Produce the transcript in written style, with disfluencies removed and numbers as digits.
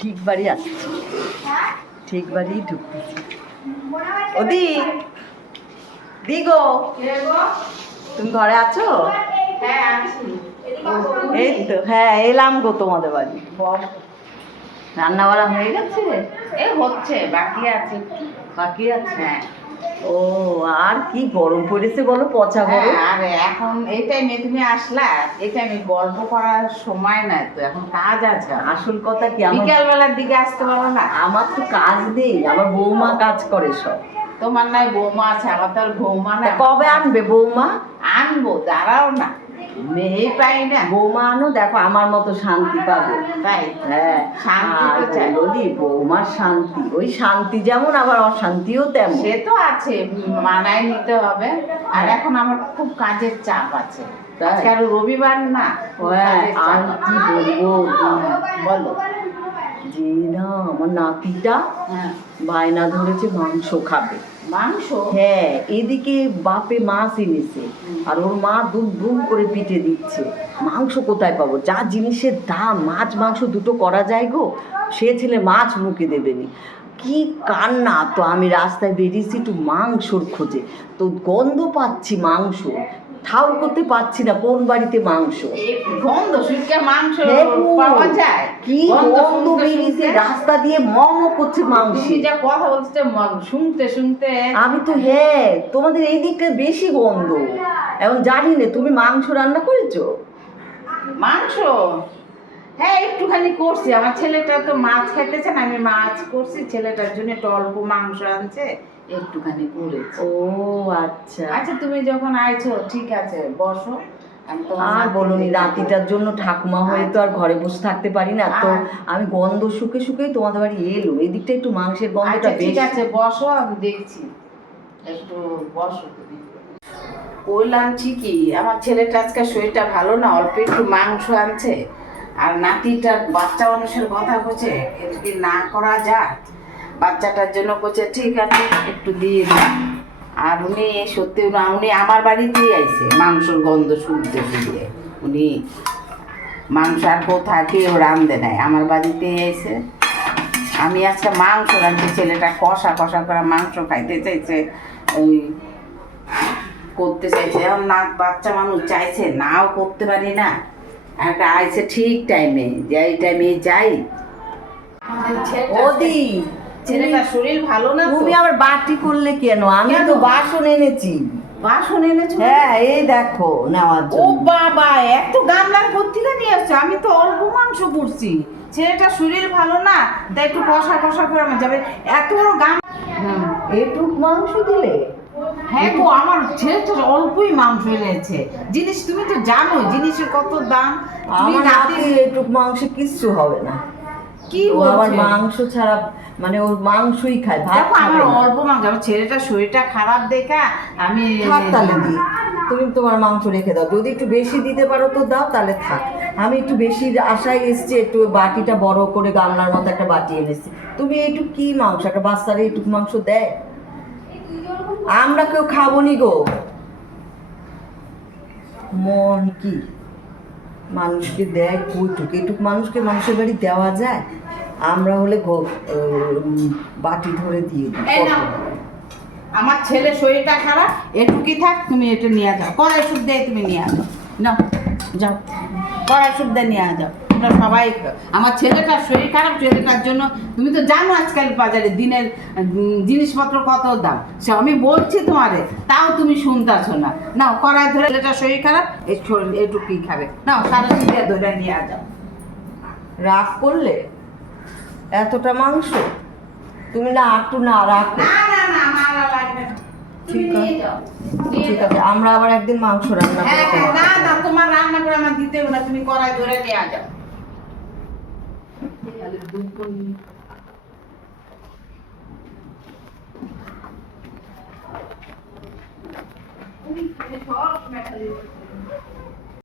ঠিক বাড়ি আসছি, ঠিক বাড়ি ঢুকতেছি। ওদি দিগো, তুমি ঘরে আছো? এই তো, হ্যাঁ এলাম গো তোমাদের বাড়ি। রান্না বাড়া হয়ে গেছে? এই হচ্ছে, বাকি আছে। বাকি আছে? ও, আর কি গরম পড়েছে বলো, পচা গরম। আর এখন এই টাইমে তুমি আসলা, এই টাইমে গল্প করার সময় নাই তো, এখন কাজ আছে। আসল কথা কি, বিকাল বেলার দিকে আসতে পারো না? আমার তো কাজ নেই, আমার বৌমা কাজ করে সব। তোমার নাই বৌমা আছে, আমার তো আর বৌমা না। কবে আনবে বৌমা? আনবো, দাঁড়াও না, মেয়ে পাই না। বৌমা আনো, দেখো আমার মতো শান্তি পাবে। তাই? হ্যাঁ, শান্তি তো চাই। বলি বৌমার শান্তি, ওই শান্তি যেমন আবার অশান্তিও তেমন। সে তো আছে, মানায় নিতে হবে। আর এখন আমার খুব কাজের চাপ আছে, আজকে আর রবিবার না। আর কি বলবো, বলো। যে না আমার নাতিটা বায়না ধরেছে মাংস খাবে। মাংস? হ্যাঁ, এদিকে বাপে মাছ এনেছে আর ওর মা দুম দুম করে পিটে দিচ্ছে। মাংস কোথায় পাবো, যা জিনিসের দাম, মাছ মাংস দুটো করা যায় গো। সে ছেলে মাছ মুখে দেবেনি, কি কান্না। তো আমি রাস্তায় বেরিয়েছি একটু মাংসর খোঁজে, তো গন্ধ পাচ্ছি মাংস, ঠাউর করতে পারছি না কোন বাড়িতে মাংস। গন্ধ শুনতে মাংস পাওয়া যায়? কি গন্ধ বেরিয়েছে, রাস্তা দিয়ে মম করছে মাংস। তুমি যা কথা বলছো শুনতে শুনতে আমি তো, হ্যাঁ তোমাদের এই দিকটা বেশি গন্ধ। এখন জানি না তুমি মাংস রান্না করেছো? মাংস? হ্যাঁ একটুখানি করছি, আমার ছেলেটা তো মাছ খেতেছে না, আমি মাছ করছি, ছেলেটার জন্য একটু অল্প মাংস আনছে, একটুখানি করেছি। ও আচ্ছা আচ্ছা, তুমি যখন আইছো ঠিক আছে, বসো। আর বলুনি, নাতিটার জন্য ঠাকুমা হয়ে তো আর ঘরে বসে থাকতে পারি না, তো আমি গন্ধ শুকে শুকেই তোমাদের বাড়ি এলো। এই দিকটা একটু মাংসের গন্ধটা বেশি। ঠিক আছে বসো, আমি দেখছি, একটু বসো। বললাম ঠিকই, আমার ছেলেটা আজকে শরীরটা ভালো না, অল্প একটু মাংস আনছে। আর নাতিটার বাচ্চা মানুষের কথা বলছে, এদিকে না করা যায়, বাচ্চাটার জন্য বলছে ঠিক আছে একটু দিয়ে দিই। আর উনি সত্যি না, উনি আমার বাড়িতেই আইছে মাংসর গন্ধ শুনতে শুনতে। উনি মাংস আর কোথায় কেউ রাঁধে নাই, আমার বাড়িতেই আইছে। আমি আজকে মাংস রাঁধছি, ছেলেটা কষা কষা করে মাংস খাইতে চাইছে, ওই করতে চাইছে। এখন না, বাচ্চা মানুষ চাইছে, নাও করতে পারি না। একটা আইছে ঠিক টাইমে, যে এই টাইমে যাই। ওদি, ছেলেটা শরীর ভালো না। তুমি আবার বাটি করলে কেন? আমি তো বাসন এনেছি। বাসন এনেছো? হ্যাঁ এই দেখো নেওয়ার ও জন্য। বাবা, এত গামলার ভর্তি নিয়ে আসছো? আমি তো অল্প মাংস করছি, ছেলেটা শরীর ভালো না, তাই একটু কষা কষা করে আমার যাবে। এত বড় গাম, এটুক মাংস দিলে? হ্যাঁ গো, আমার ছেলেটা অল্পই মাংস এনেছে। জিনিস তুমি তো জানো জিনিসের কত দাম। আমার নাতি এটুক মাংসে কিচ্ছু হবে না। কি আবার মাংস ছাড়া, মানে ওর মাংসই খায়, ভাত খাবে আমার না। অল্প মাংস, আমার ছেলেটার শরীরটা খারাপ দেখা আমি তাহলে দিই, তুমি তোমার মাংস রেখে দাও। যদি একটু বেশি দিতে পারো তো দাও, তাহলে থাক। আমি একটু বেশি আশায় এসছি, একটু বাটিটা বড় করে গামলার মতো একটা বাটি এনেছি। তুমি একটু কি মাংস, একটা বাচ্চারে একটু মাংস দেয়? আমরা কেউ খাবো নি গো। মন কি মানুষকে দেয় কইটুক, এটুক মানুষকে মানুষের বাড়ি দেওয়া যায়? আমরা হলে বাটি ধরে দিয়ে দিই। আমার ছেলে শরীরটা খারাপ, এটুকি থাক, তুমি এটা নিয়ে যাও, কড়াই সুপ দিয়ে তুমি নিয়ে যাও, না যাও, কড়াই সুপ দিয়ে নিয়ে যাও। আমরা সবাই, আমার ছেলেটার শরীর খারাপ, ছেলেটার জন্য তুমি তো জানো আজকাল বাজারে দিনের জিনিসপত্র কত দাম, সে আমি বলছি তোমারে, তাও তুমি শুনতেছো না। নাও কড়াই ধরে, ছেলেটার শরীর খারাপ, এটুকুই খাবে, নাও সারা দিয়ে ধরে নিয়ে যাও। রাগ করলে এতটা মাংস তুমি না একটু না রাখো। ঠিক আছে, আমরা আবার একদিন মাংস রান্না করতে হবে। না তোমার রান্না করে আমার দিতে হবে না, তুমি কড়াই ধরে নিয়ে যাও। সব